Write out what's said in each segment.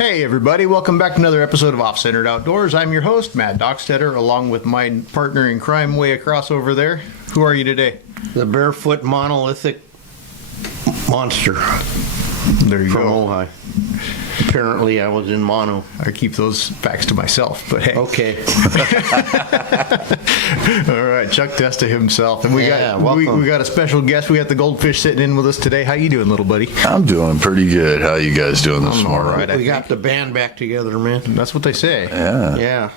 Hey everybody, welcome back to another episode of OffCentered Outdoors. I'm your host, Matt Dockstetter, along with my partner in crime way across over there. Who are you today? The barefoot monolithic monster. There you from go. Ojai. Apparently I was in mono. I keep those facts to myself, but hey. Okay. All right, Chuck Testa himself. And we welcome. we got a special guest. We got the Goldfish sitting in with us today. How you doing, little buddy? I'm doing pretty good. How you guys doing this morning? all right. We got the band back together, man. That's what they say. Yeah. Yeah.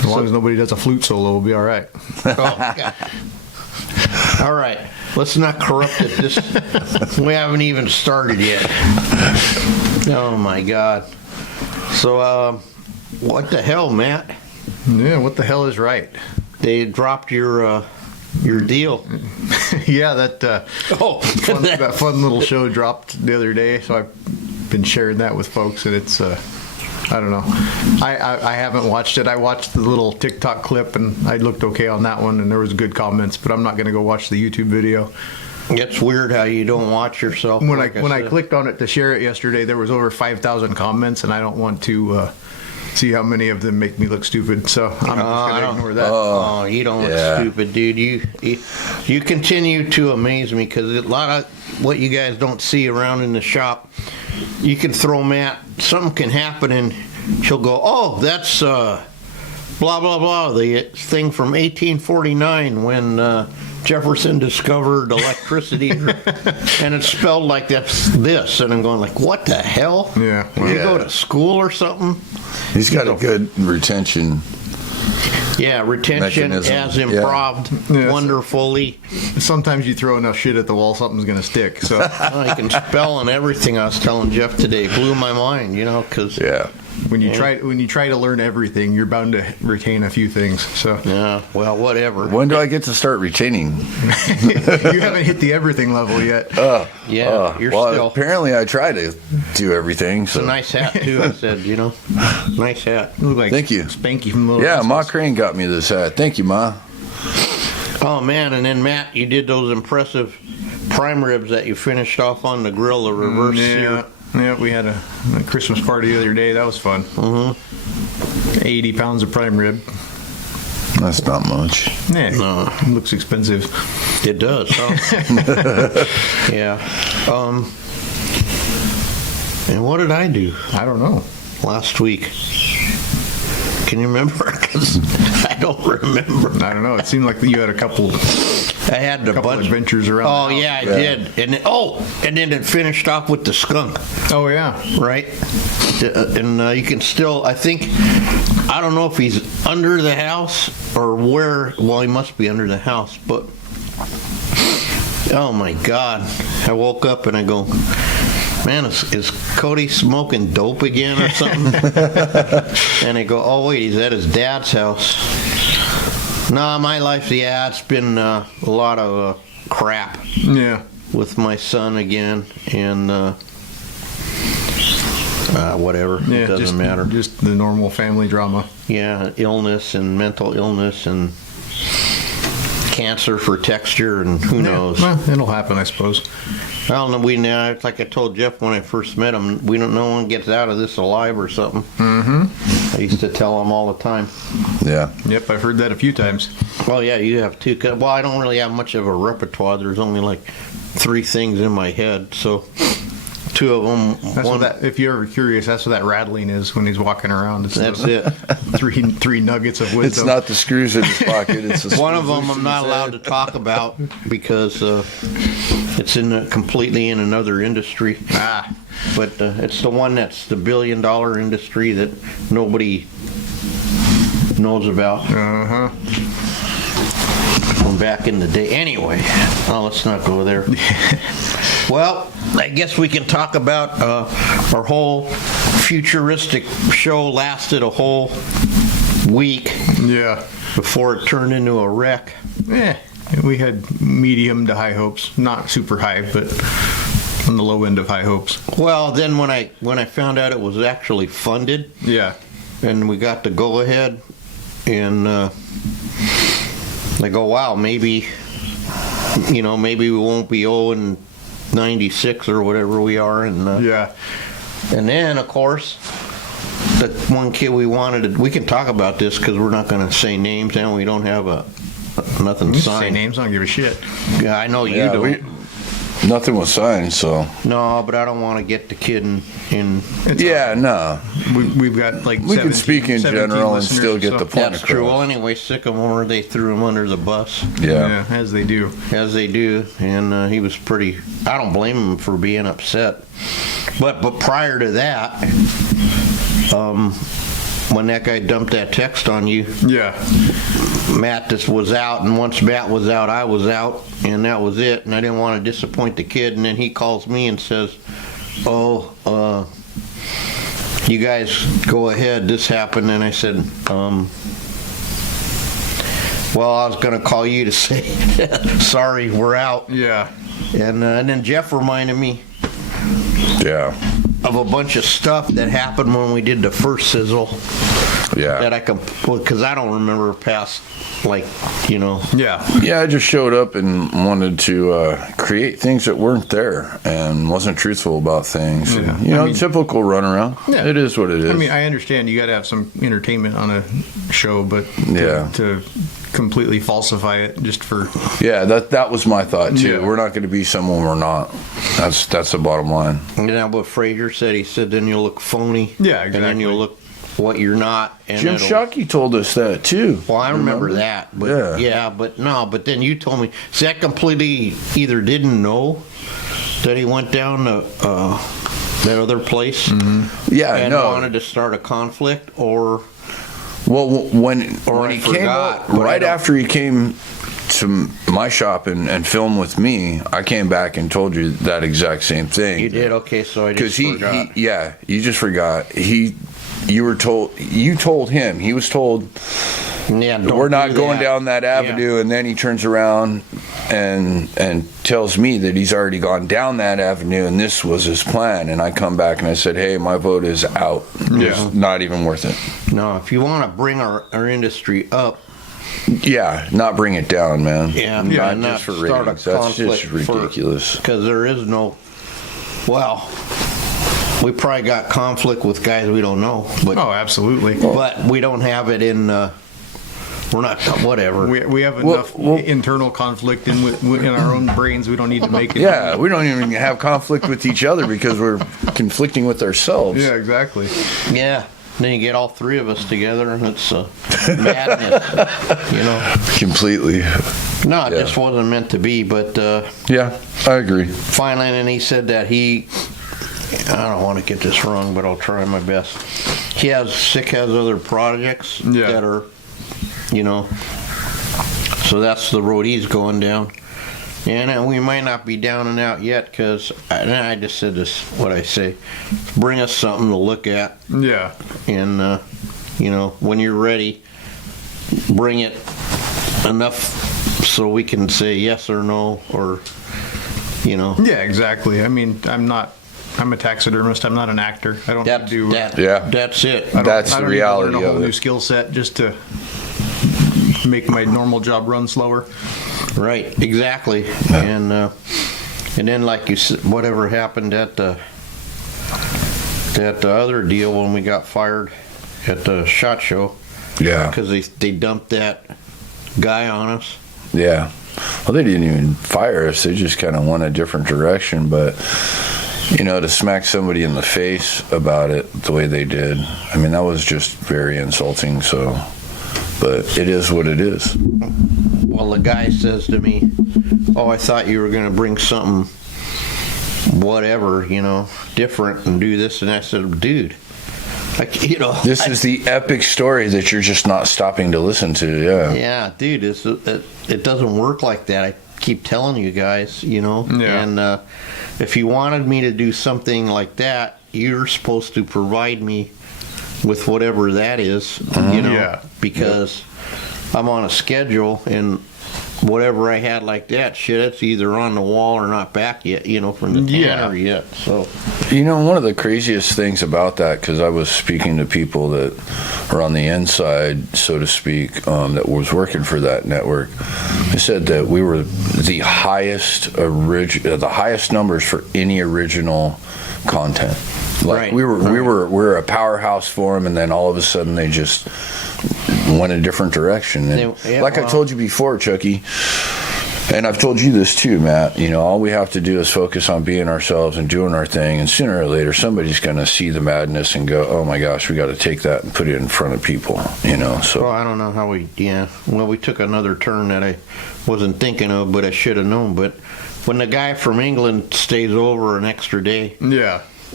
As long as nobody does a flute solo, we'll be all right. Oh, God. All right. Let's not corrupt it. We haven't even started yet. Oh, my God. So, what the hell, Matt? Yeah, what the hell is right? They dropped your deal. Yeah, that that fun little show dropped the other day, so I've been sharing that with folks, and it's I don't know. I haven't watched it. I watched the little TikTok clip, and I looked okay on that one, and there was good comments, but I'm not going to go watch the YouTube video. It's weird how you don't watch yourself. When I clicked on it to share it yesterday, there was over 5,000 comments, and I don't want to see how many of them make me look stupid, so I'm just going to ignore that. Oh, you don't look stupid, dude. You continue to amaze me, because a lot of what you guys don't see around in the shop, you can throw Matt, something can happen, and she'll go, oh, that's blah, blah, blah, the thing from 1849 when Jefferson discovered electricity, and it's spelled like that's this, and I'm going like, what the hell? Yeah. Did you go to school or something? He's got a good retention. Yeah, retention mechanism. as improv wonderfully. Sometimes you throw enough shit at the wall, something's going to stick. So I can spell and everything. I was telling Jeff today, blew my mind, because when you try to learn everything, you're bound to retain a few things. So yeah, well, whatever. When do I get to start retaining? You haven't hit the everything level yet. You're still. Apparently I try to do everything. It's a nice hat too. I said, nice hat. You look like Thank you. Spanky from Little Yeah, Rascals. Ma Crane got me this hat. Thank you, Ma. Oh man, and then Matt, you did those impressive prime ribs that you finished off on the grill, the reverse sear. Yeah, we had a Christmas party the other day. That was fun. 80 pounds of prime rib. That's not much. Yeah, No. it looks expensive. It does. Huh? Yeah. And what did I do I don't know. last week? Can you remember? Because I don't remember. I don't know. It seemed like you had a couple I had a bunch adventures around. Oh the house. yeah, I did. And then it finished off with the skunk, Oh yeah. right? And you can still, I think, I don't know if he's under the house or where. Well, he must be under the house, but oh my God, I woke up and I go, man, is Cody smoking dope again or something? And I go, oh wait, he's at his dad's house. No, my life, it's been a lot of crap Yeah. with my son again, and whatever, Yeah. it doesn't just, matter. Just the normal family drama. Yeah, illness and mental illness and cancer for texture and who knows. Well, it'll happen, I suppose. I don't know. Like I told Jeff when I first met him, no one gets out of this alive or something. I used to tell him all the time. Yeah. Yep, I've heard that a few times. Well, yeah, you have too. Well, I don't really have much of a repertoire. There's only like 3 things in my head, so 2 of them. That's what that, if you're ever curious, that's what that rattling is when he's walking around. That's it. Three nuggets of wisdom. It's not the screws in his pocket. It's the One of screws them I'm in not his allowed head. to talk about because it's completely in another industry. But it's the one that's the $1 billion industry that nobody knows about from back in the day. Anyway, let's not go there. Well, I guess we can talk about our whole futuristic show lasted a whole week. Yeah. Before it turned into a wreck. Yeah. We had medium to high hopes. Not super high, but on the low end of high hopes. Well, then when I found out it was actually funded, Yeah. and we got the go ahead, and I go, wow, maybe we won't be owing 96 or whatever we are, and Yeah. And then, of course, the one kid we can talk about this because we're not going to say names and we don't have nothing You signed. say names, I don't give a shit. Yeah, I know you Yeah, don't. nothing was signed, so. No, but I don't want to get the kid in It's Yeah, no. We've got like We can speak in 17 general and listeners, still get so- the point That's across. true. Well, anyway, Sycamore, they threw him under the bus, Yeah. as they do. as they do, and he was pretty. I don't blame him for being upset. But prior to that, when that guy dumped that text on you, Yeah. Matt just was out, and once Matt was out, I was out, and that was it. And I didn't want to disappoint the kid. And then he calls me and says, "Oh, you guys go ahead. This happened." And I said, "Well, I was going to call you to say sorry, we're out." Yeah. And then Jeff reminded me Yeah. of a bunch of stuff that happened when we did the first sizzle that Yeah. I can, because I don't remember past, like, Yeah. Yeah, I just showed up and wanted to create things that weren't there and wasn't truthful about things. Yeah. And, I mean- typical runaround. Yeah. It is what it is. I mean, I understand you got to have some entertainment on a show, but Yeah. to completely falsify it just for yeah, that was my thought too. Yeah. We're not going to be someone we're not. That's the bottom line. And that's what Frazier said. He said, then you'll look phony. Yeah, And then exactly. you'll look what you're not. And Jim it'll- Shockey told us that too. Well, I remember that. But Yeah. but then you told me. See, I completely either didn't know that he went down to that other place Yeah, and no. wanted to start a conflict, or Well, when I he came forgot, out, but I right don't- after he came to my shop and filmed with me, I came back and told you that exact same thing. you did. Okay, so I Because just forgot. you just forgot. You told him, he was told, Yeah, don't we're not do going that. down that avenue, and then he turns around and tells me that he's already gone down that avenue and this was his plan. And I come back and I said, hey, my vote is out. It's not even worth it. No, if you want to bring our industry up, Yeah, not bring it down, man. Yeah, not just for start a ratings. That's just conflict ridiculous. because there is no. Well, we probably got conflict with guys we don't know, but Oh, absolutely. we don't have it in. We're not whatever. We have Well- enough internal conflict in our own brains. We don't need to make it. Yeah, we don't even have conflict with each other because we're conflicting with ourselves. Yeah, exactly. Yeah. Then you get all three of us together, and it's madness. Completely. No, it Yeah. just wasn't meant to be. But Yeah, I agree. finally, and he said that I don't want to get this wrong, but I'll try my best. Sick has other projects that are, so that's the road he's going down. And we might not be down and out yet, because I just said this, what I say, bring us something to look at. Yeah. And, when you're ready, bring it enough so we can say yes or no, or, Yeah, exactly. I mean, I'm a taxidermist. I'm not an actor. I don't need to do. That's it. That's the reality I don't need to learn a of whole it. new skill set just to make my normal job run slower. Right, exactly. And then, like you said, whatever happened at that other deal when we got fired at the SHOT Show, Yeah. because they dumped that guy on us. Yeah. Well, they didn't even fire us. They just kind of went a different direction. But, to smack somebody in the face about it the way they did, I mean, that was just very insulting. So, but it is what it is. Well, the guy says to me, "Oh, I thought you were going to bring something, whatever, different and do this." And I said, "Dude, This is the epic story that you're just not stopping to listen to. Yeah. yeah, dude, it doesn't work like that. I keep telling you guys, Yeah. And if you wanted me to do something like that, you're supposed to provide me with whatever that is, Yeah. because I'm on a schedule, and whatever I had like that, it's either on the wall or not back yet, from the tanner yet. So, One of the craziest things about that, because I was speaking to people that were on the inside, so to speak, that was working for that network. They said that we were the highest numbers for any original content. Like we were a powerhouse for them, and then all of a sudden they just went a different direction. And I told you before, Chucky, and I've told you this too, Matt, all we have to do is focus on being ourselves and doing our thing, and sooner or later somebody's going to see the madness and go, oh my gosh, we got to take that and put it in front of people, so. Well, I don't know how we took another turn that I wasn't thinking of, but I should have known. But when the guy from England stays over an extra day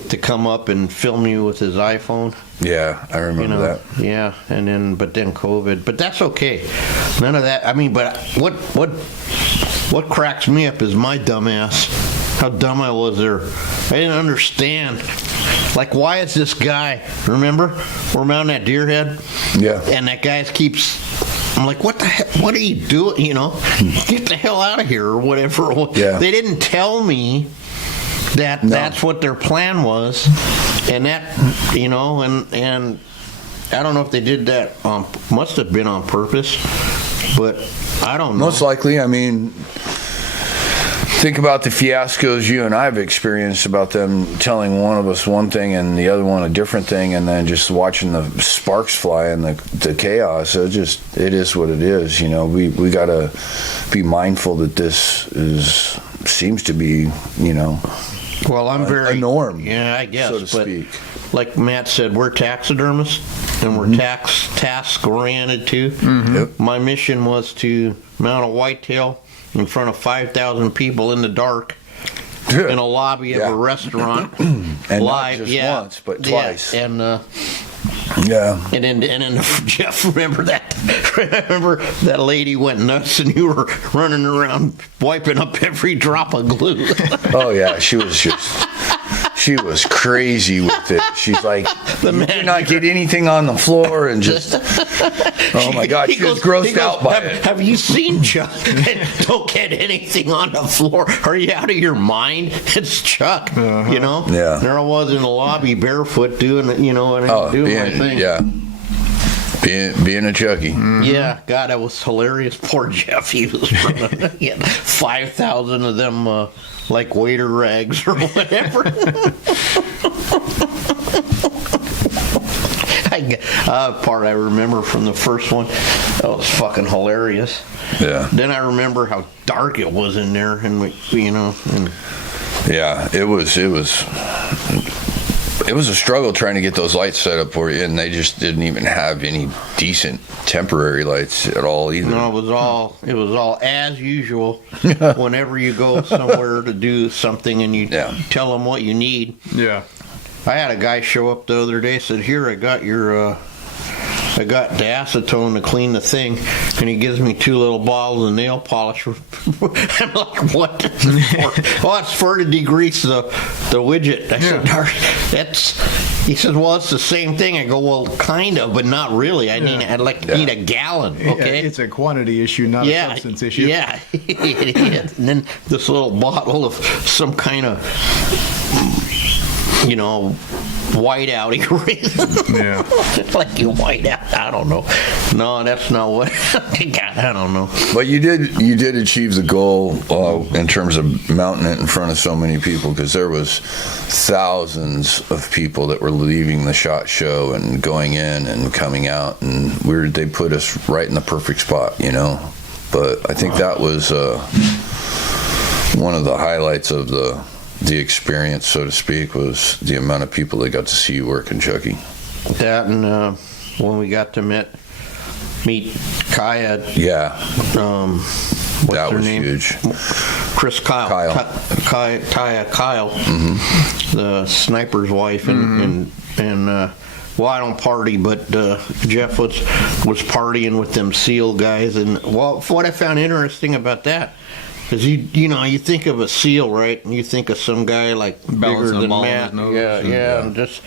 to come up and film you with his iPhone. Yeah, I remember that. Yeah, but then COVID. But that's okay. None of that. I mean, but what cracks me up is my dumbass. How dumb I was there. I didn't understand. Like, why is this guy? Remember, we're around that deer head. Yeah. And that guy keeps. I'm like, what the hell? What are you doing? Get the hell out of here or whatever. Yeah. They didn't tell me that that's what their plan was, and that and I don't know if they did that. Must have been on purpose, but I don't know. Most likely. I mean, think about the fiascos you and I have experienced about them telling one of us one thing and the other one a different thing, and then just watching the sparks fly and the chaos. It is what it is. We got to be mindful that this seems to be, well, I'm a norm. Yeah, I guess. So to speak. Like Matt said, we're taxidermists, and we're task oriented too. Mm-hmm. Yep. My mission was to mount a whitetail in front of 5,000 people in the dark in a lobby of a restaurant, and live, not just once, but twice. And yeah. And then Jeff, remember that lady went nuts, and you were running around wiping up every drop of glue. Oh yeah, she was crazy with it. She's like, you did not get anything on the floor, and just, oh my God, she was grossed out by it. Have you seen Chuck? Don't get anything on the floor. Are you out of your mind? It's Chuck, Yeah. There I was in the lobby barefoot doing, doing my thing. Yeah. Being a Chucky. Mm-hmm. Yeah, God, that was hilarious. Poor Jeff. He was running. He had 5,000 of them, like waiter rags or whatever. Part I remember from the first one, that was fucking hilarious. Yeah. Then I remember how dark it was in there, and yeah, it was a struggle trying to get those lights set up for you, and they just didn't even have any decent temporary lights at all either. No, it was all as usual. Whenever you go somewhere to do something and you tell them what you need. Yeah. I had a guy show up the other day, said, "Here, I got the acetone to clean the thing," and he gives me 2 little bottles of nail polish. I'm like, what? Oh, it's for to degrease the widget. I said, he said, well, it's the same thing. I go, well, kind of, but not really. I'd need a gallon. Okay, it's a quantity issue, not a substance issue. Yeah, and then this little bottle of some kind of, whiteout reason. Yeah. Like you white out. I don't know. No, that's not what. God, I don't know. But you did achieve the goal in terms of mounting it in front of so many people, because there was thousands of people that were leaving the SHOT Show and going in and coming out, and they put us right in the perfect spot, But I think that was one of the highlights of the experience, so to speak, was the amount of people that got to see you work in Chucky. That, and when we got to meet Kaya. Yeah. What's that her was name? Huge. Kyle. Kyle, the sniper's wife, and well, I don't party, but Jeff was partying with them SEAL guys, and what I found interesting about that. Because you think of a SEAL, right? And you think of some guy like bigger than Matt. Yeah. And just,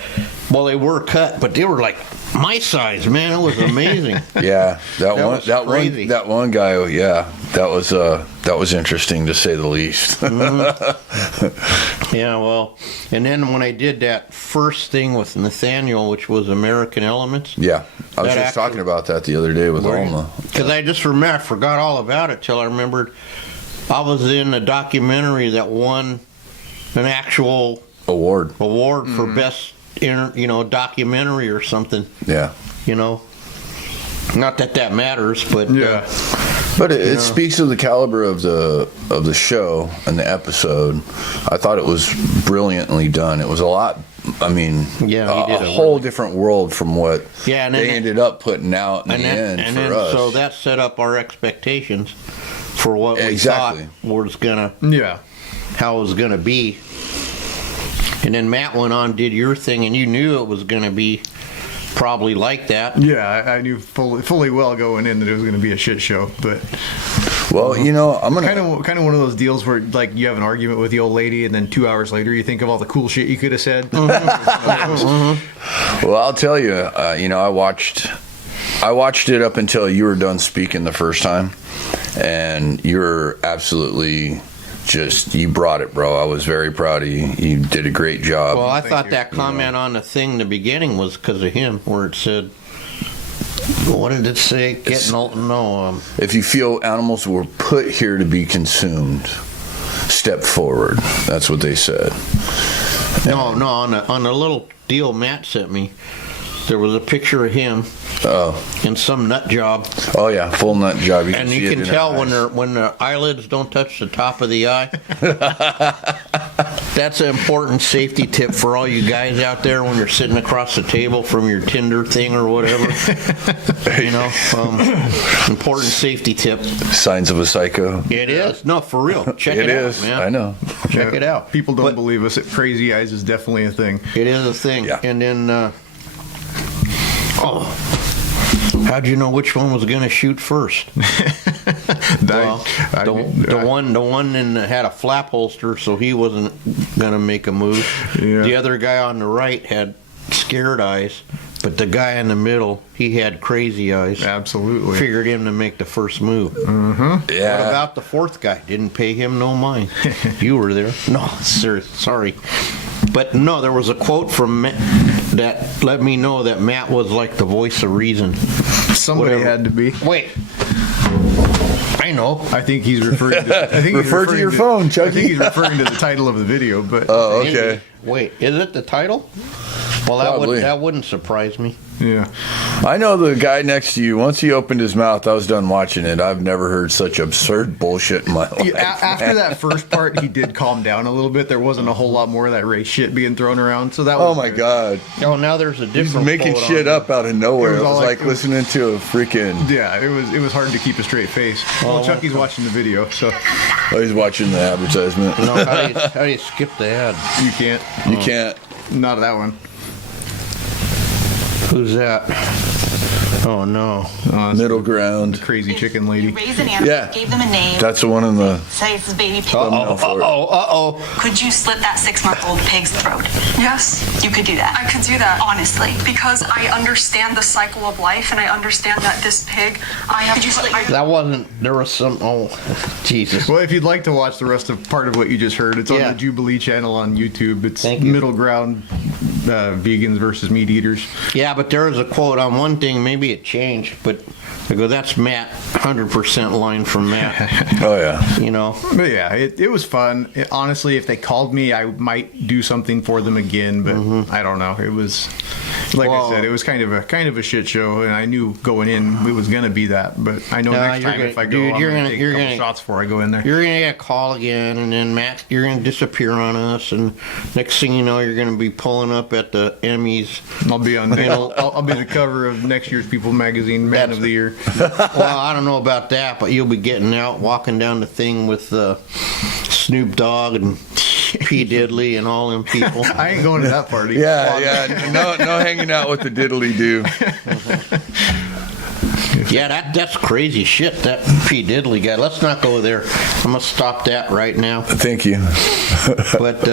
they were cut, but they were like my size, man. It was amazing. Yeah, that one guy. Yeah, that was interesting to say the least. Yeah, well, and then when I did that first thing with Nathaniel, which was American Elements. Yeah, I was just talking about that the other day with Alma. Because I forgot all about it till I remembered. I was in a documentary that won an actual award. for best, documentary or something. Yeah. Not that matters, but Yeah. But it speaks of the caliber of the show and the episode. I thought it was brilliantly done. It was a lot. I mean, Yeah, he did a it whole well. different world from what Yeah, and they then- ended up putting out in and the end then, for us. so that set up our expectations for what Exactly. we thought was gonna, Yeah. how it was gonna be. And then Matt went on, did your thing, and you knew it was gonna be probably like that. Yeah, I knew fully well going in that it was going to be a shit show, but Well, I'm gonna kind of one of those deals where like you have an argument with the old lady, and then 2 hours later you think of all the cool shit you could have said. Well, I'll tell you. I watched it up until you were done speaking the first time, and you're absolutely you brought it, bro. I was very proud of you. You did a great job. Well, I Thank thought you. that comment on the thing in the beginning was because of him, where it said, what did it say? If you feel animals were put here to be consumed, step forward. That's what they said. No, on the little deal Matt sent me, there was a picture of him in some nut job, Oh yeah, full nut job. and you can tell when the eyelids don't touch the top of the eye. That's an important safety tip for all you guys out there when you're sitting across the table from your Tinder thing or whatever. Important safety tip. Signs of a psycho. It is. No, for real. Check it, It out, is. man. I know. Check it out. People don't But believe us. Crazy eyes is definitely a thing. It is a thing. Yeah. And then, how'd you know which one was going to shoot first? Well, the one had a flap holster, so he wasn't gonna make a move. Yeah. The other guy on the right had scared eyes, but the guy in the middle, he had crazy eyes. Absolutely. Figured him to make the first move. Yeah. What about the fourth guy? Didn't pay him no mind. You were there. No, sorry. But no, there was a quote from Matt that let me know that Matt was like the voice of reason. Somebody Whatever. had to be. Wait. I know. I think he's referring to. Refer to your phone, Chucky. I think he's referring to the title of the video, but Oh, okay. Wait, is it the title? Well, Probably. that wouldn't surprise me. yeah. I know the guy next to you. Once he opened his mouth, I was done watching it. I've never heard such absurd bullshit in my life. Yeah, after that first part, he did calm down a little bit. There wasn't a whole lot more of that race shit being thrown around. So that was Oh my god. Oh, now there's a He's different making quote shit on up out of nowhere. It It was was all like like- listening to a freaking. Yeah, it was hard to keep a straight face. Well, Chucky's watching the video, so Oh, he's watching the advertisement. No, how do you skip the ad? you can't. You can't. Not that one. Who's that? Oh no. It's Middle the ground. crazy chicken lady. You raised an animal, Yeah. gave them a name, That's the one in the. say it's a baby pig. thumbnail for it. Uh-oh. Could you slit that 6-month-old pig's throat? Yes, You could do that. I could do that. Honestly. Because I understand the cycle of life and I understand that this pig, I have Could you slit your That wasn't, there was some, Jesus. Well, if you'd like to watch the rest of part of what you just heard, it's on Yeah. the Jubilee channel on YouTube. It's Thank you. Middle Ground Vegans versus Meat Eaters. Yeah, but there was a quote on one thing, maybe it changed, but I go, that's Matt, 100% line from Matt, Oh yeah. But yeah, it was fun. Honestly, if they called me, I might do something for them again, but I don't know. It was, like Well- I said, it was kind of a shit show, and I knew going in it was going to be that. But I know Nah, next you're time gonna- if I go, dude, I'm you're going gonna- to take you're a couple gonna- shots before I go in there. You're going to get a call again, and then Matt, you're going to disappear on us, and next thing you know, you're going to be pulling up at the Emmys. I'll be on. I'll be the cover of next year's People Magazine Man of the Year. Well, I don't know about that, but you'll be getting out, walking down the thing with Snoop Dogg and P. Diddley and all them people. I ain't going to that party. Yeah. No hanging out with the diddly do. Yeah, that's crazy shit, that P. Diddley guy. Let's not go there. I'm going to stop that right now. Thank you. But,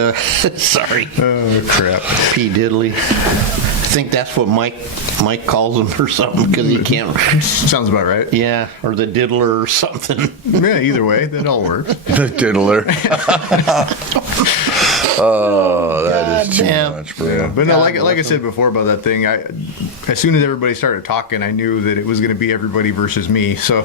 sorry, Oh crap. P. Diddley. I think that's what Mike calls him or something, because he can't. Sounds about right. Yeah, or the diddler or something. Yeah, either way, that all works. The diddler. Oh, that just too Goddamn. much, bro. Yeah, but no, God like I bless said before about that thing, as soon as everybody started talking, I knew that it was going to be everybody versus me. So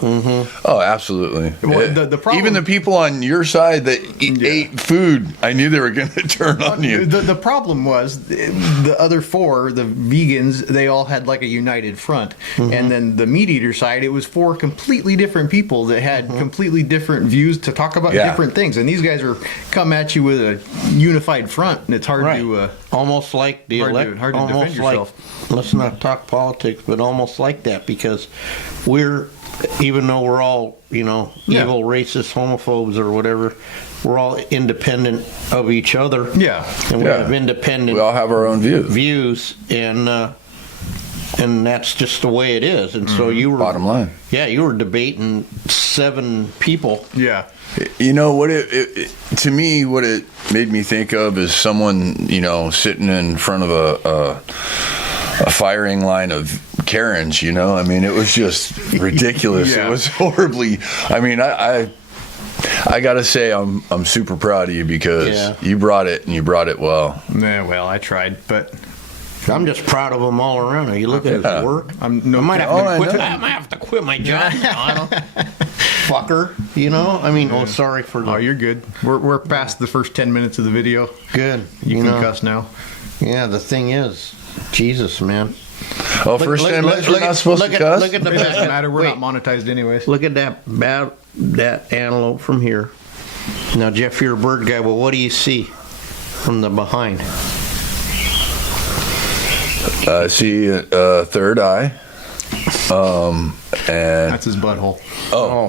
Oh, absolutely. Well, the problem- even the people on your side that ate food, I knew they were going to turn on you. the problem was the other four, the vegans, they all had like a united front, and then the meat eater side, it was four completely different people that had completely different views to talk about different things, and these guys are come at you with a unified front, and it's hard to almost like the hard to defend almost like, yourself. let's not talk politics, but almost like that, because even though we're all, evil, racist, homophobes, or whatever, we're all independent of each other. Yeah. And we Yeah. have independent We all have our own views, and that's just the way it is. And so you were bottom line. Yeah, you were debating 7 people. Yeah. You know what to me, what it made me think of is someone, sitting in front of a firing line of Karens, I mean, it was just ridiculous. Yeah. It was horribly, I mean, I gotta say I'm super proud of you because you brought it and you brought it well. Yeah, well, I tried, but I'm just proud of him all around. You look at his work. I might have to quit my job. Fucker, I mean, sorry for the... Oh, you're good. We're past the first 10 minutes of the video. Good. You can cuss now. Yeah, the thing is, Jesus, man. Oh, first 10 minutes we're not supposed to cuss? Look at the It doesn't back. matter. We're Wait, not monetized anyways. look at that antelope from here. Now, Jeff, you're a bird guy. Well, what do you see from the behind? I see a third eye. And That's his butthole.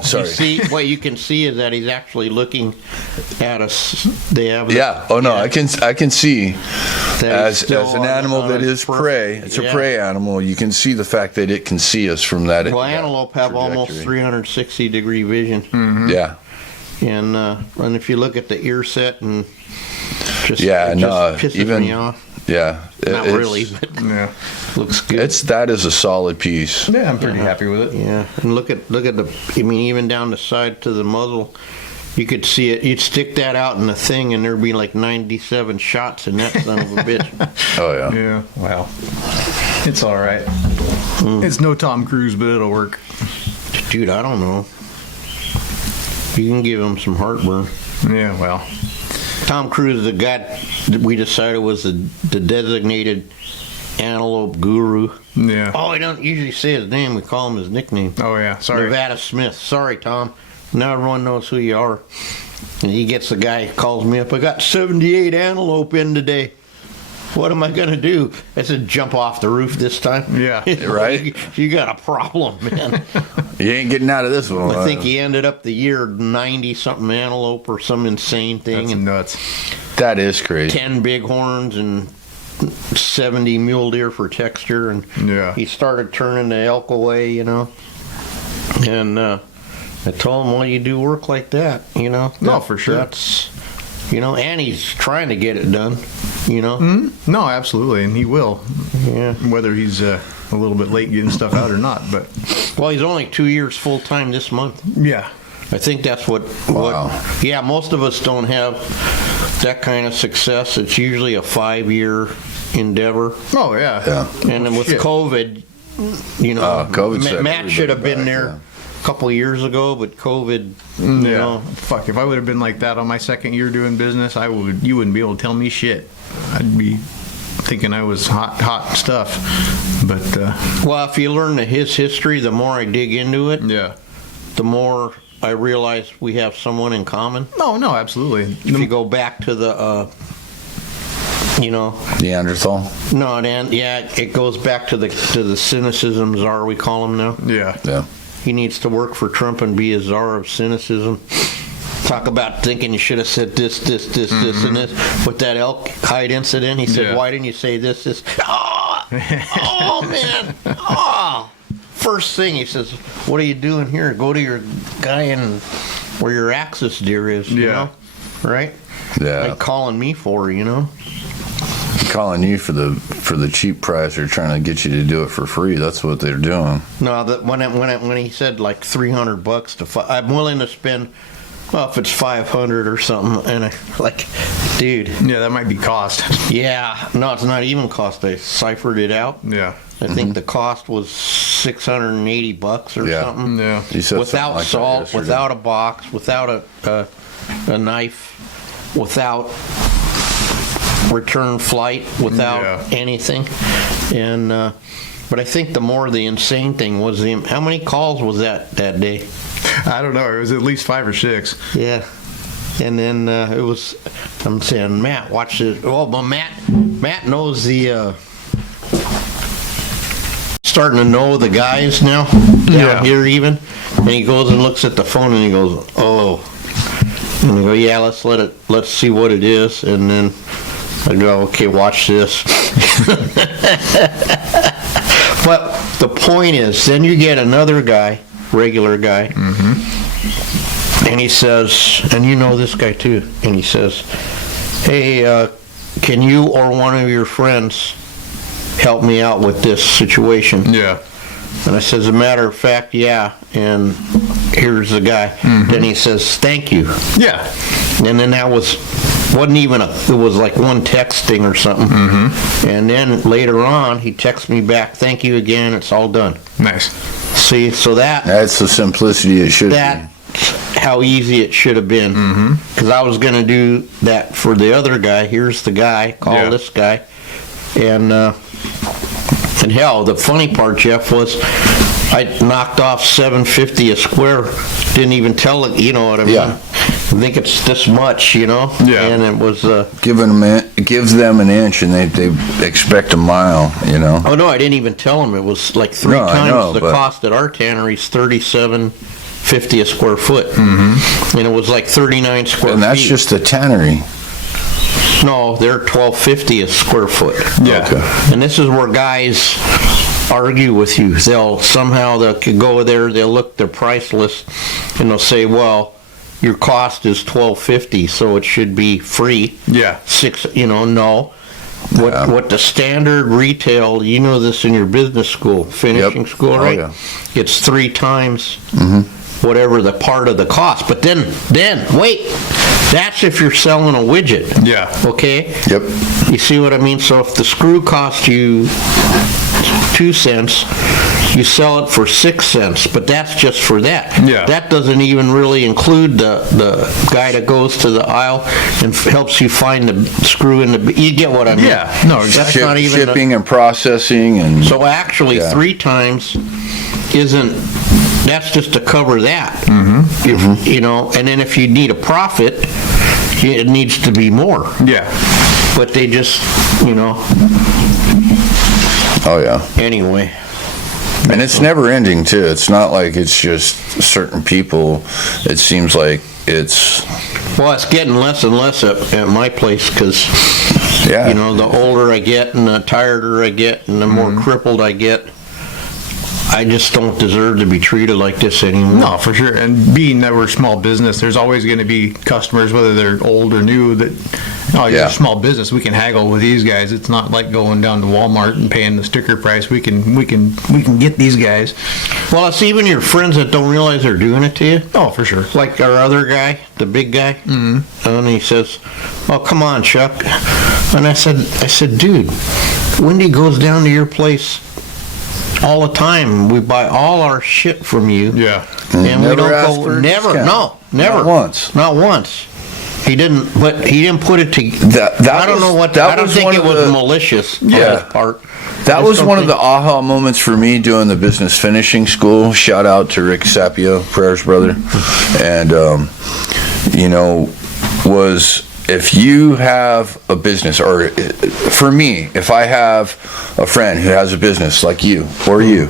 sorry. You see, what you can see is that he's actually looking at us. They have I can see That as is still an animal on that its is prey. It's a yeah. prey animal. You can see the fact that it can see us from that. Well, that antelope have almost trajectory. 360-degree vision, Yeah. and if you look at the ear set and just pisses even me off. Yeah. Not it's- really, but Yeah. looks good. That is a solid piece. Yeah, I'm pretty happy with it. Yeah, and look at the. I mean, even down the side to the muzzle, you could see it. You'd stick that out in the thing, and there'd be like 97 shots in that son of a bitch. Oh yeah. Yeah, well, it's all right. It's no Tom Cruise, but it'll work. Dude, I don't know. You can give him some heartburn. Yeah, well, Tom Cruise, the guy that we decided was the designated antelope guru. yeah. Oh, we don't usually say his name. We call him his nickname. Oh, yeah, sorry. Nevada Smith. Sorry, Tom. Now everyone knows who you are. And he gets the guy, calls me up. I got 78 antelope in today. What am I going to do? I said, jump off the roof this time. Yeah, right. You got a problem, man. You ain't getting out of this one. I think he ended up the year 90-something antelope or some insane thing. That's and nuts. That is crazy. 10 bighorns and 70 mule deer for texture. And Yeah. he started turning the elk away, And I told him, well, you do work like that, No, for sure. That's, and he's trying to get it done, No, absolutely, and he will. Yeah. Whether he's a little bit late getting stuff out or not, but Well, he's only 2 years full-time this month. yeah. I think that's what, yeah, most of us don't have that kind of success. It's usually a 5-year endeavor. Oh, yeah. Yeah. And then with Shit. COVID, COVID set Matt should have everybody been back, there yeah. a couple of years ago, but COVID, Yeah. Fuck, if I would have been like that on my second year doing business, you wouldn't be able to tell me shit. I'd be thinking I was hot stuff. But Well, if you learn his history, the more I dig into it, yeah. the more I realize we have someone in common. No, absolutely. If you go back to the, Neanderthal. no, Dan, yeah, it goes back to the cynicism czar, we call him now. Yeah. Yeah. He needs to work for Trump and be a czar of cynicism. Talk about thinking you should have said this, and this. With that elk hide incident, he said, Yeah. why didn't you say this? Oh, man. Oh. First thing, he says, what are you doing here? Go to your guy in where your axis deer is, you Yeah. know? Right? Yeah. Like calling me for, Calling you for the cheap price or trying to get you to do it for free. That's what they're doing. No, when he said like $300 I'm willing to spend. Well, if it's 500 or something, and I like, Dude. Yeah, that might be cost. Yeah. No, it's not even cost. I ciphered it out. Yeah. I think the cost was $680 or Yeah. something. Yeah. You said Without something like that salt, yesterday. without a box, without a knife, without return flight, without Yeah. anything. And but I think the insane thing was how many calls was that day? I don't know. It was at least 5 or 6. Yeah. And then it was, I'm saying, Matt, watch this. Well, but Matt knows the, starting to know the guys now down here even. And he goes and looks at the phone and he goes, oh. And I go, yeah, let's see what it is. And then I go, okay, watch this. But the point is, then you get another guy, regular guy, and he says, and you know this guy too, and he says, hey, can you or one of your friends help me out with this situation? Yeah. And I says, as a matter of fact, yeah, and here's the guy. Then he says, thank you. Yeah. And then that wasn't even it was like one texting or something. And then later on, he texts me back, thank you again, it's all done. Nice. See, so That's the simplicity it should be. that's how easy it should have been. Because I was going to do that for the other guy. Here's the guy, call this guy. And hell, the funny part, Jeff, was I knocked off $750 a square. Didn't even tell it, you know what I mean? Yeah. I think it's this much, you know? Yeah. And it was, Gives them an inch and they expect a mile, you know? oh no, I didn't even tell them. It was like three No, I times know, the but- cost at our tannery's $37.50 a square foot. And it was like 39 square And that's feet. just the tannery. No, they're $12.50 a square foot. Yeah. Okay. And this is where guys argue with you. They'll could go there, they'll look their price list, and they'll say, well, your cost is $12.50, so it should be free. Yeah. No. What the standard retail, you know this in your business school, finishing Yep. school, Oh, right? yeah. It's 3 times whatever the part of the cost. But then wait, that's if you're selling a widget. Yeah. Okay? Yep. You see what I mean? So if the screw costs you 2 cents, you sell it for 6 cents, but that's just for that. Yeah. That doesn't even really include the guy that goes to the aisle and helps you find the screw in the. You get what I mean? Yeah. No, That's not even the- Shipping and processing and... so actually, Yeah. 3 times isn't. That's just to cover that. If, and then if you need a profit, it needs to be more. Yeah. But they just, Oh, yeah. anyway. And it's never ending, too. It's not like it's just certain people. It seems like it's... Well, it's getting less and less at my place because, Yeah. the older I get and the tireder I get and the more crippled I get, I just don't deserve to be treated like this anymore. No, for sure. And being that we're a small business, there's always going to be customers, whether they're old or new, that, you're Yeah. a small business. We can haggle with these guys. It's not like going down to Walmart and paying the sticker price. We can get these guys. Well, it's even your friends that don't realize they're doing it to you. Oh, for sure. Like our other guy, the big guy, and he says, "Oh, come on, Chuck." And I said, "Dude, Wendy goes down to your place all the time. We buy all our shit from you, Yeah. and we Never don't asked go. for a Never, discount. no, never, Not once. not once." He didn't, but he didn't put it to. That I don't was- know what. that I don't was think one it of was the- malicious on Yeah. his part. That was one of the aha moments for me doing the business finishing school. Shout out to Rick Sapio, Prayer's brother. And, was if you have a business, or for me, if I have a friend who has a business like you or you,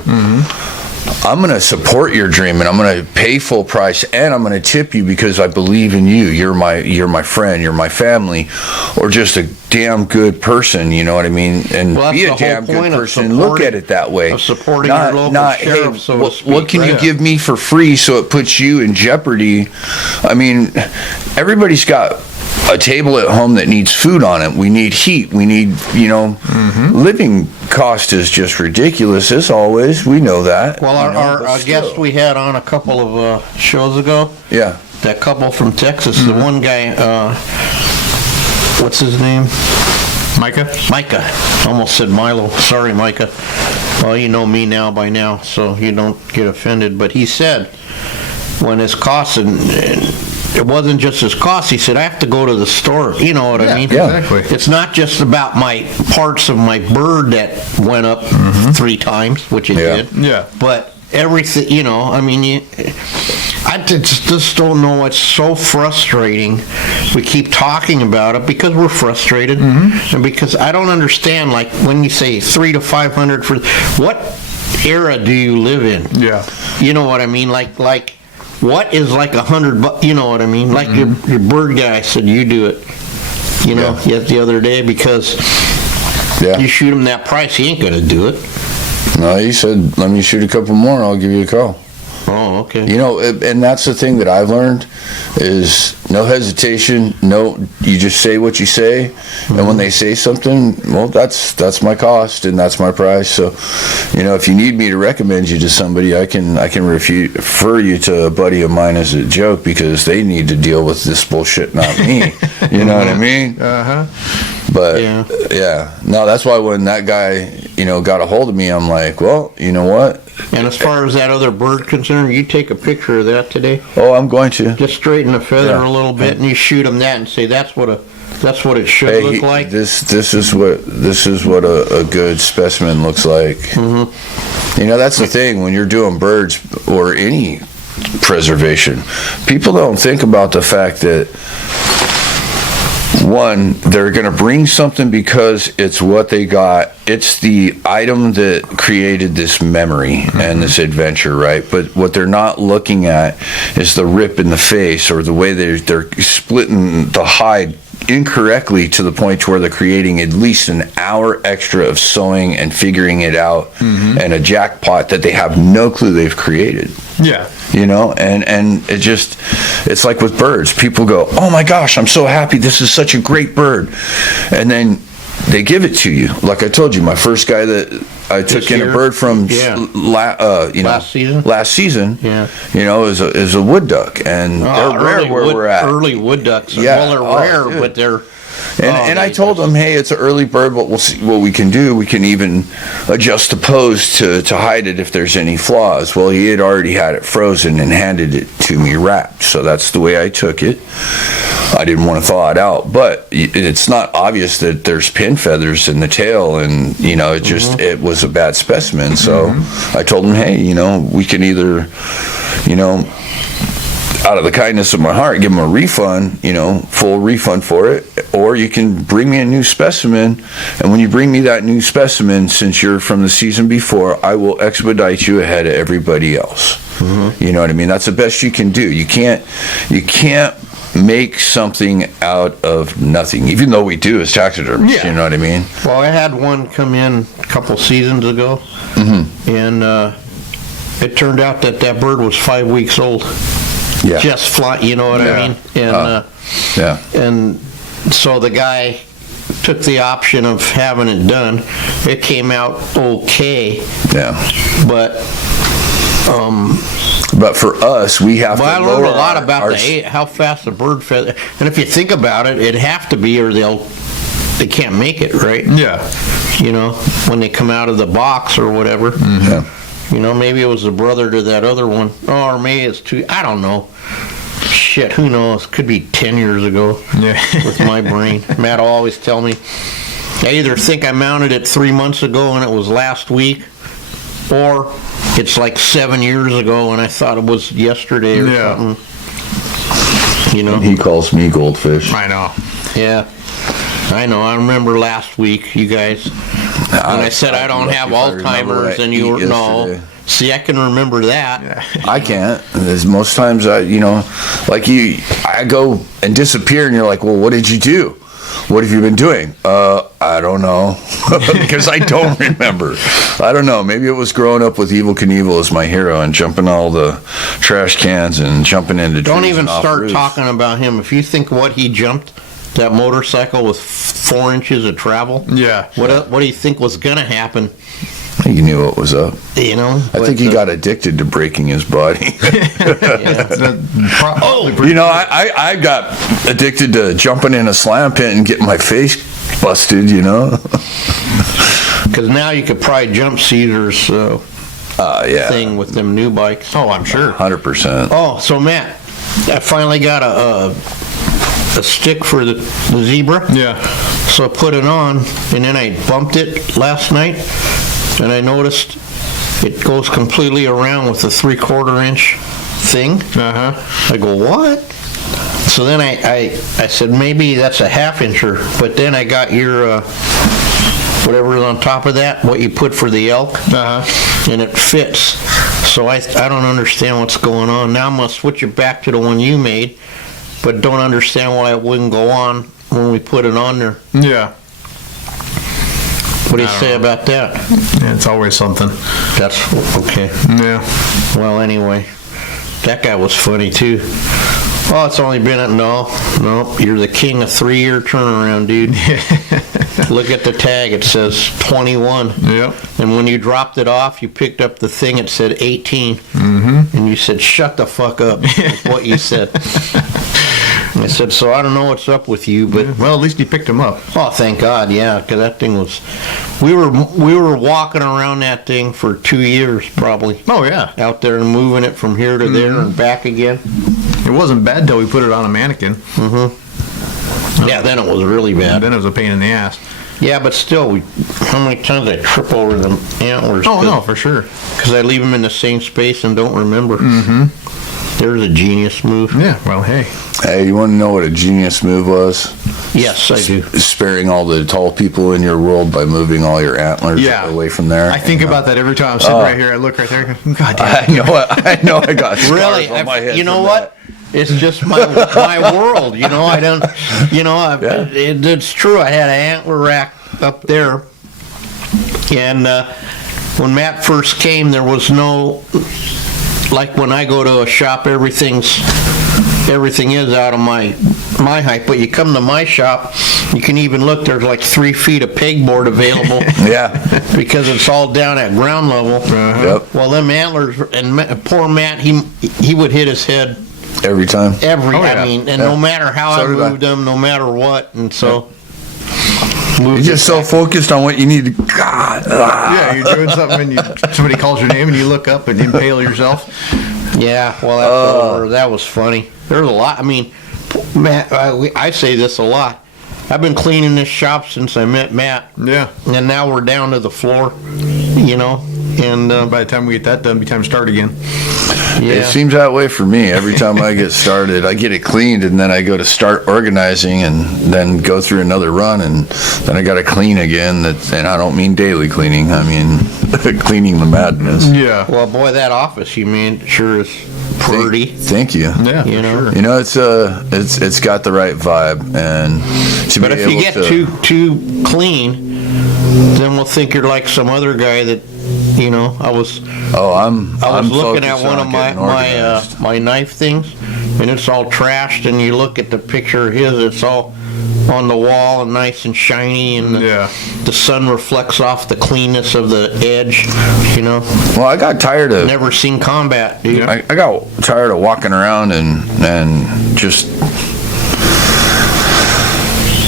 I'm going to support your dream and I'm going to pay full price and I'm going to tip you because I believe in you. You're my friend, you're my family, or just a damn good person, you know what I mean? And Well, that's be the a damn whole good point of person. Look at it that way. of supporting your local sheriff, so to speak, what can you right? give me for free so it puts you in jeopardy? I mean, everybody's got a table at home that needs food on it. We need heat. We need, living cost is just ridiculous as always. We know that. Well, you know, our but guest still. we had on a couple of shows ago, Yeah. that couple from Texas, the one guy, what's his name? Micah? Micah. Almost said Milo. Sorry, Micah. Well, you know me now by now, so you don't get offended. But he said, when his costs, and it wasn't just his costs, he said, I have to go to the store. You know what I mean? Yeah. Exactly. It's not just about my parts of my bird that went up 3 times, which it Yeah. did. Yeah. But everything, you know, I mean, I just don't know. It's so frustrating. We keep talking about it because we're frustrated, and because I don't understand. Like when you say 300 to 500 for what era do you live in? Yeah. You know what I mean? Like what is like $100? You know what I mean? Like your bird guy said, you do it. You know, yet the other day because you shoot him that price, he ain't gonna do it. No, he said, let me shoot a couple more and I'll give you a call. Oh, okay. You know, and that's the thing that I've learned is no hesitation. No, you just say what you say, and when they say something, well, that's my cost and that's my price. So, you know, if you need me to recommend you to somebody, I can refer you to a buddy of mine as a joke because they need to deal with this bullshit, not me. You know what I mean? But yeah, no, that's why when that guy, you know, got a hold of me, I'm like, well, you know what? And as far as that other bird concerned, you take a picture of that today. Oh, I'm going to. Just straighten the feather Yeah. a little bit, and you shoot them that, and say that's what it should Hey, look like. This is what a good specimen looks like. You know, that's the thing when you're doing birds or any preservation. People don't think about the fact that one, they're going to bring something because it's what they got. It's the item that created this memory and this adventure, right? But what they're not looking at is the rip in the face or the way they're splitting the hide incorrectly to the point to where they're creating at least an hour extra of sewing and figuring it out and a jackpot that they have no clue they've created. Yeah. You know, and it's like with birds. People go, oh my gosh, I'm so happy. This is such a great bird. And then they give it to you. Like I told you, my first guy that I took in a bird from last season, you know, is a wood duck. And they're rare where we're at. Early wood ducks. Yeah. Well, they're rare, but they're... And I told him, hey, it's an early bird, but we'll see what we can do. We can even adjust the pose to hide it if there's any flaws. Well, he had already had it frozen and handed it to me wrapped. So that's the way I took it. I didn't want to thaw it out, but it's not obvious that there's pin feathers in the tail, and you know, it was a bad specimen. So I told him, hey, you know, we can either, you know, out of the kindness of my heart, give them a refund, you know, full refund for it, or you can bring me a new specimen, and when you bring me that new specimen, since you're from the season before, I will expedite you ahead of everybody else. You know what I mean? That's the best you can do. You can't make something out of nothing, even though we do as taxidermists. You know what I mean? Well, I had one come in a couple seasons ago, and it turned out that bird was 5 weeks old. Yeah. Just fly, you know what I mean? And and so the guy took the option of having it done. It came out okay. Yeah. But for us, we have to. I lower learned a lot about our how fast the bird feather. And if you think about it, it'd have to be, or they can't make it, right? Yeah. You know, when they come out of the box or whatever. Yeah. You know, maybe it was the brother to that other one. Oh, or maybe it's two. I don't know. Shit, who knows? Could be 10 years ago with my brain. Matt will always tell me, I either think I mounted it 3 months ago and it was last week, or it's like 7 years ago and I thought it was yesterday or something. You know? He calls me goldfish. I know. Yeah. I know. I remember last week, you guys, when I said I don't have Alzheimer's, and you were, no. See, I can remember that. I can't. There's most times you know, like I go and disappear, and you're like, well, what did you do? What have you been doing? I don't know, because I don't remember. I don't know. Maybe it was growing up with Evel Knievel as my hero and jumping all the trash cans and jumping into. Don't even start talking about him. If you think what he jumped, that motorcycle with 4 inches of travel. Yeah. What do you think was gonna happen? He knew what was up. You know, I think he got addicted to breaking his body. You know, I got addicted to jumping in a slam pit and getting my face busted, you know. Because now you could probably jump Caesar's thing with them new bikes. Oh, I'm sure. 100%. Oh, so Matt, I finally got a stick for the zebra. Yeah. So I put it on, and then I bumped it last night, and I noticed it goes completely around with a 3/4 inch thing. Uh-huh. I go, what? So then I said, maybe that's a 1/2 incher, but then I got your, whatever is on top of that, what you put for the elk, and it fits. So I don't understand what's going on. Now I'm going to switch it back to the one you made, but don't understand why it wouldn't go on when we put it on there. Yeah. What do you say about that? Yeah, it's always something. That's okay. Yeah. Well, anyway, that guy was funny too. Oh, it's only been no, you're the king of 3-year turnaround, dude. Look at the tag, it says 21. Yep. And when you dropped it off, you picked up the thing, it said 18. And you said, shut the fuck up, is what you said. I said, so I don't know what's up with you, but... Well, at least you picked him up. Oh, thank God, yeah, because that thing was... We were walking around that thing for 2 years, probably. Oh, yeah. Out there and moving it from here to there and back again. It wasn't bad till we put it on a mannequin. Yeah, then it was really bad. Then it was a pain in the ass. Yeah, but still, how many times I trip over the antlers? Oh, no, for sure. Because I leave them in the same space and don't remember. There's a genius move. Yeah, well, hey. Hey, you want to know what a genius move was? Yes, I do. Sparing all the tall people in your world by moving all your antlers away from there. I think about that every time I'm sitting right here. I look right there. God damn. I know I got scars Really? on my head. You know from what? It's just my world, you know. I don't, you know. It's true. I had an antler rack up there, and when Matt first came, there was no, like when I go to a shop, everything is out of my height. But you come to my shop, you can even look. There's like 3 feet of pegboard available. Yeah. Because it's all down at ground level. Yep. Well, them antlers, and poor Matt, he would hit his head. Every time. I mean, and no matter how So I did I. moved them, no matter what, and so. You're just so focused on what you need to. God. Yeah, you're doing something and somebody calls your name and you look up and you impale yourself. Yeah, well, that's over. That was funny. There's a lot. I mean, Matt, I say this a lot. I've been cleaning this shop since I met Matt. Yeah. And now we're down to the floor, you know, and By the time we get that done, it'll be time to start again. yeah. It seems that way for me. Every time I get started, I get it cleaned, and then I go to start organizing, and then go through another run, and then I got to clean again. And I don't mean daily cleaning. I mean cleaning the madness. Yeah. Well, boy, that office you mean sure is pretty. Thank you. Yeah, You for know. sure. You know, it's got the right vibe, and to But be if you able get to, too clean, then we'll think you're like some other guy that, you know, I was I'm looking at focused one on of getting organized. my knife things, and it's all trashed, and you look at the picture of his, it's all on the wall and nice and shiny, and the sun reflects off the cleanness of the edge, you know. Well, I got tired of Never seen combat, dude. I got tired of walking around and just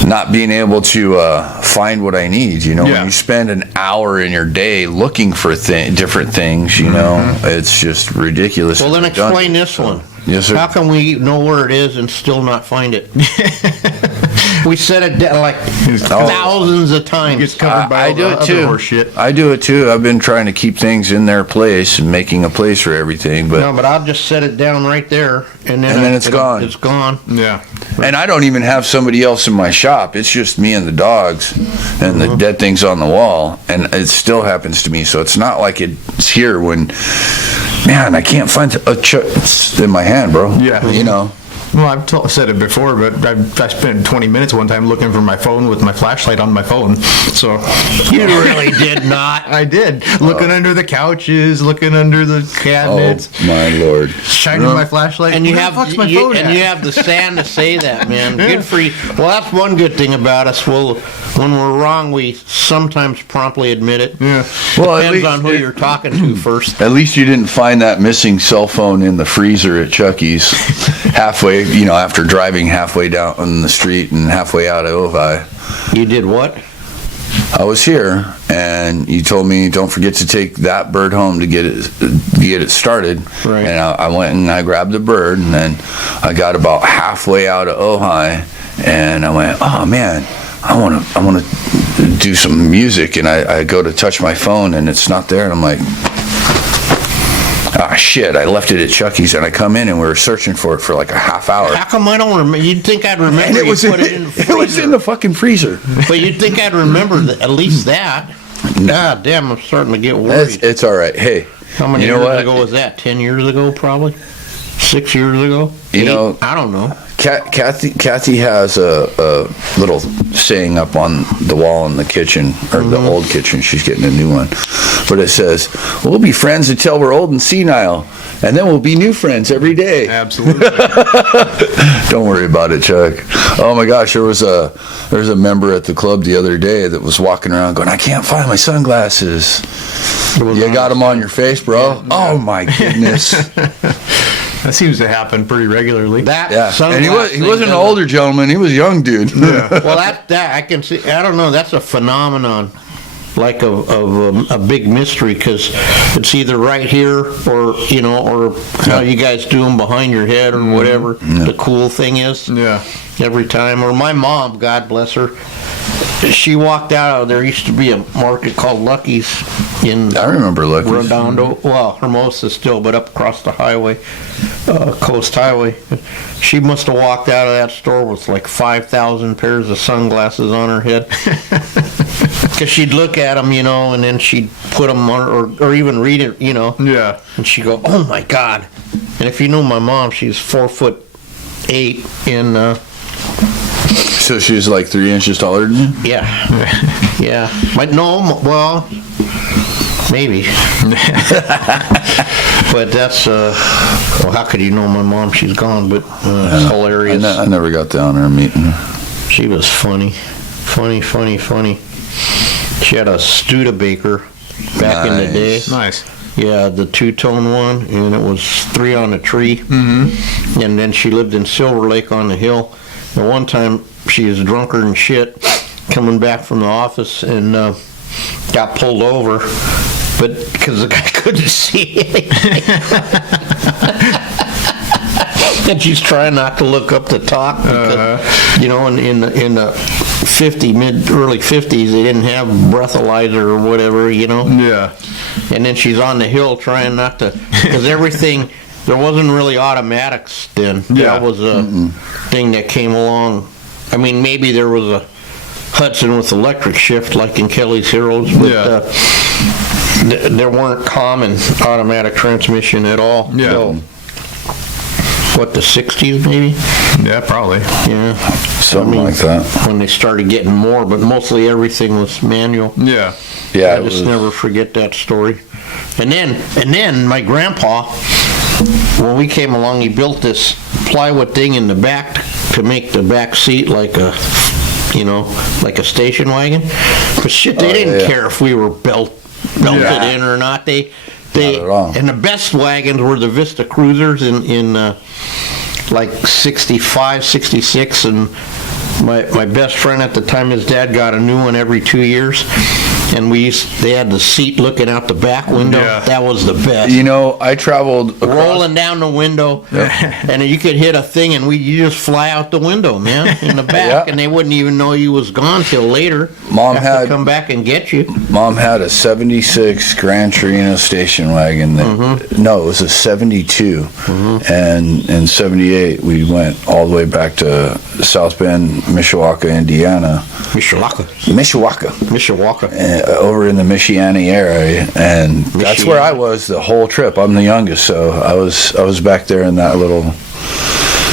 not being able to find what I need. You know, Yeah. when you spend an hour in your day looking for different things, you know, it's just ridiculous. Well, then explain this one. Yes, sir. How can we know where it is and still not find it? We said it like thousands of times. Gets covered by I all do the it other too. horse shit. I do it too. I've been trying to keep things in their place and making a place for everything, but No, but I'll just set it down right there, and then it's gone. It's gone. Yeah. and I don't even have somebody else in my shop. It's just me and the dogs and the dead things on the wall, and it still happens to me. So it's not like it's here when, man, I can't find it's in my hand, bro. Yeah. You know, Well, I've said it before, but I spent 20 minutes one time looking for my phone with my flashlight on my phone. So You really did not. I did. Looking under the couches, looking under the cabinets, Oh my lord! shining my flashlight. And you Where the have fuck's my you, phone and at? you have the sand to say that, man. Good for you. Well, that's one good thing about us. Well, when we're wrong, we sometimes promptly admit it. Yeah. Well, at Depends least- on who you're talking to first. At least you didn't find that missing cell phone in the freezer at Chucky's halfway, after driving halfway down on the street and halfway out of Ovi. You did what? I was here, and you told me don't forget to take that bird home to get it started. Right. And I went and I grabbed the bird, and then I got about halfway out of Ojai, and I went, oh man, I want to do some music, and I go to touch my phone, and it's not there, and I'm like, ah shit, I left it at Chucky's, and I come in and we were searching for it for like a half hour. How come I don't remember? You'd think I'd remember. And it you was put it in the freezer. it was in the fucking freezer. But you'd think I'd remember at least that. God damn, I'm starting to get worried. It's all right. Hey, How many you know years what? ago was that? 10 years ago, probably? 6 years ago? You know- 8? I don't know. Kathy has a little saying up on the wall in the kitchen, or the old kitchen. She's getting a new one, but it says, "We'll be friends until we're old and senile, and then we'll be new friends every day." Absolutely. Don't worry about it, Chuck. Oh my gosh, there was a member at the club the other day that was walking around going, "I can't find my sunglasses." You got them on your face, bro? Oh my goodness. That seems to happen pretty regularly. That Yeah, and he sunglass wasn't thing an doesn't- older gentleman. He was a young dude. Well, that I can see. I don't know. That's a phenomenon, like of a big mystery, because it's either right here or or how you guys do them behind your head or whatever. The cool thing is, Yeah. every time. Or my mom, God bless her, she walked out of there. Used to be a market called Lucky's in I remember Lucky's. Redondo. Well, Hermosa still, but up across the highway, Coast Highway. She must have walked out of that store with like 5,000 pairs of sunglasses on her head. Because she'd look at them, and then she'd put them on, or even read it, Yeah. and she'd go, "Oh my God!" And if you know my mom, she's 4'8", and So she was like 3 inches taller than you? yeah, but no, well, maybe. But that's well, how could you know my mom? She's gone, but it's hilarious. I never got the honor of meeting her. She was funny. She had a Studebaker back in the day. Nice. Nice. Yeah, the two-tone one, and it was 3 on a tree. Mm-hmm. And then she lived in Silver Lake on the hill. And one time, she was drunker than shit, coming back from the office, and got pulled over, but because the guy couldn't see anything. And she's trying not to look up to talk because, in the early 50s, they didn't have breathalyzer or whatever, Yeah. And then she's on the hill trying not to, because everything, there wasn't really automatics then. Yeah. That was a thing that came along. I mean, maybe there was a Hudson with electric shift like in Kelly's Heroes, but Yeah. there weren't common automatic transmission at all. Yeah. So, what, the 60s maybe? Yeah, probably. Yeah. Something like that. When they started getting more, but mostly everything was manual. Yeah. Yeah, I just never forget that story. And then my grandpa, when we came along, he built this plywood thing in the back to make the back seat like a station wagon. But shit, they didn't care if we were belted in or not. They Not at all. and the best wagons were the Vista Cruisers in like 65, 66, and my best friend at the time, his dad got a new one every 2 years, and they had the seat looking out the back window. Yeah. That was the best. I traveled across. Rolling down the window, and you could hit a thing, and you just fly out the window, man, in the back, Yeah. and they wouldn't even know you was gone till later. Mom Have to had- come back and get you. Mom had a 76 Gran Torino station wagon. No, it was a 72. And in 78, we went all the way back to South Bend, Mishawaka, Indiana. Mishawaka. Over in the Michiana area, and that's where I was the whole trip. I'm the youngest, so I was back there in that little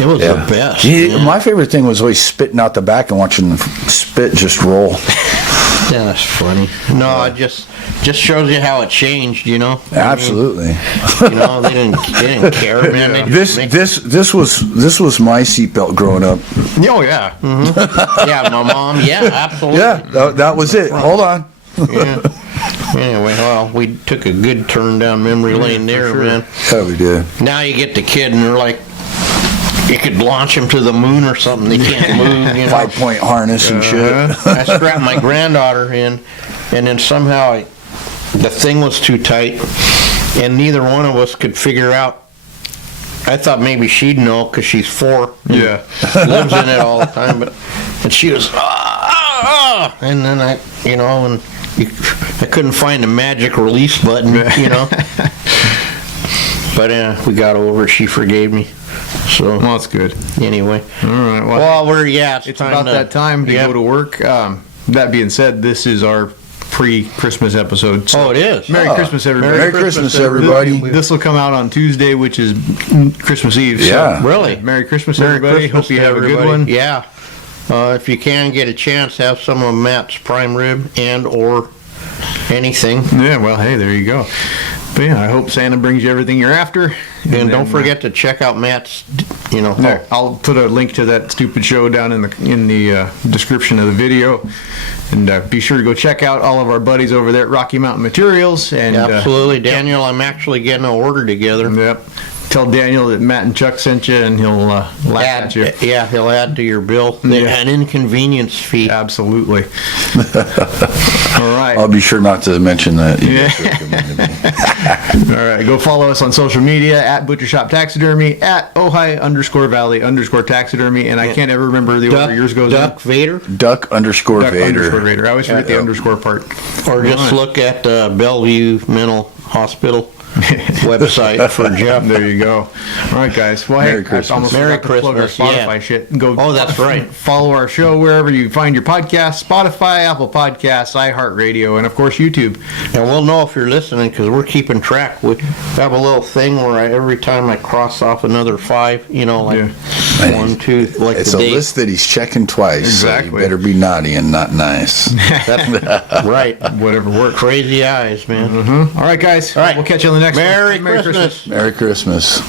It was the best. Yeah, my favorite thing was always spitting out the back and watching the spit just roll. Yeah, that's funny. No, it just shows you how it changed, you know? Absolutely. I mean, you know, they didn't care, man. They just This was my seatbelt growing up. Oh, yeah. yeah, my mom, yeah, absolutely. Yeah, that was it. Hold on. Yeah. Anyway, well, we took a good turn down memory lane there, man. Yeah, we did. Now you get the kid and they're like, you could launch them to the moon or something. They can't move, you know. 5-point harness and shit. I strapped my granddaughter in, and then somehow the thing was too tight, and neither one of us could figure out. I thought maybe she'd know because she's 4. Yeah. Lives in it all the time, and she was, and then I couldn't find the magic release button, you know. But we got over it. She forgave me. So Well, that's good. anyway, All right. well, it's about that time to go to work. That being said, this is our pre-Christmas episode. So Oh, it is. Merry Christmas, everybody. Merry Christmas, everybody. This will come out on Tuesday, which is Christmas Eve. Yeah. So, Really? Merry Christmas, Merry everybody. Christmas Hope you to have a good everybody. one. Yeah. If you can get a chance, have some of Matt's prime rib and or anything. Yeah, well, hey, there you go. But yeah, I hope Santa brings you everything you're after. And then, don't forget to check out Matt's, there, I'll put a link to that stupid show down in the description of the video, and be sure to go check out all of our buddies over there at Rocky Mountain Materials. And absolutely. Daniel, I'm actually getting an order together. Yep. Tell Daniel that Matt and Chuck sent you, and he'll laugh at you. Yeah, he'll add to your bill an inconvenience fee. Absolutely. All right. I'll be sure not to mention that. You guys Yeah. recommended me. All right, go follow us on social media at Butcher Shop Taxidermy, at Ojai_Valley_Taxidermy, and I can't ever remember the order yours goes Duck Vader. Duck underscore Vader. Vader. I always forget the underscore part. Or just look at Bellevue Mental Hospital website for Jeff. There you go. All right, guys. Well, Merry hey, Christmas. I almost Merry forgot to plug our Christmas, Spotify yeah. shit. Go. Oh, that's right. Follow our show wherever you find your podcasts: Spotify, Apple Podcasts, iHeart Radio, and of course YouTube. And we'll know if you're listening because we're keeping track. We have a little thing where every time I cross off another 5, like Yeah. 1, 2, like It's the a date. list that he's checking twice. Exactly. So you better be naughty and not nice. That's right. Whatever works. Crazy eyes, man. All right, guys. All right. We'll catch you on the next one. Merry Christmas. Merry Christmas.